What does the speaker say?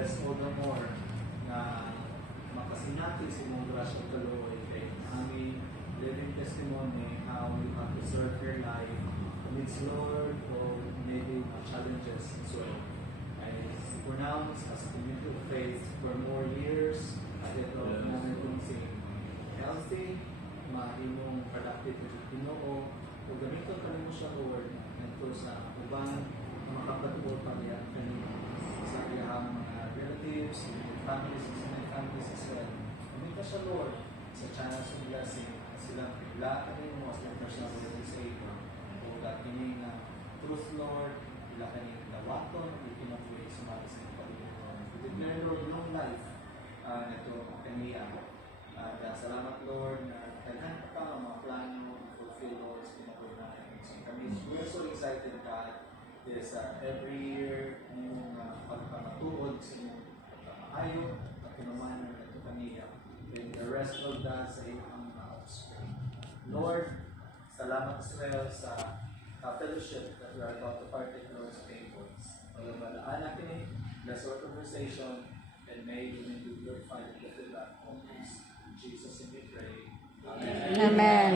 bless all the more na makasinati sa mong grasya kaloy kay aming living testimony how you have to serve your life amidst Lord or maybe challenges as well. I pronounce as a community of faith for more years at ito momentum sing healthy, mahimong productive sa Ginoo o gamiton kanimo siya Lord nito sa ubang makapatuod pa niya kanimo sa iyang mga relatives, families, extended families as well. Gamiton siya Lord sa channels of blessing silang bigla kanimo as their personal Lord and Savior o kining truth Lord ila kaning dawaton ikinapway sa mga sa Panginoon. We declare Lord long life nito kaniya. Salamat Lord na kailangan pa ang mga plano fulfill Lord sa pinag-unahin. So kami, we're so excited God this every year yung pagpapatuod sa inyong pagpapaayo at kinumanan na ito kaniya and the rest of that sa inyong offspring. Lord, salamat Israel sa fellowship that we are about to partake Lord sa tables. Paglabalaan natin bless our conversation and may you be glorified and lifted up always. In Jesus' name we pray. Amen. Amen.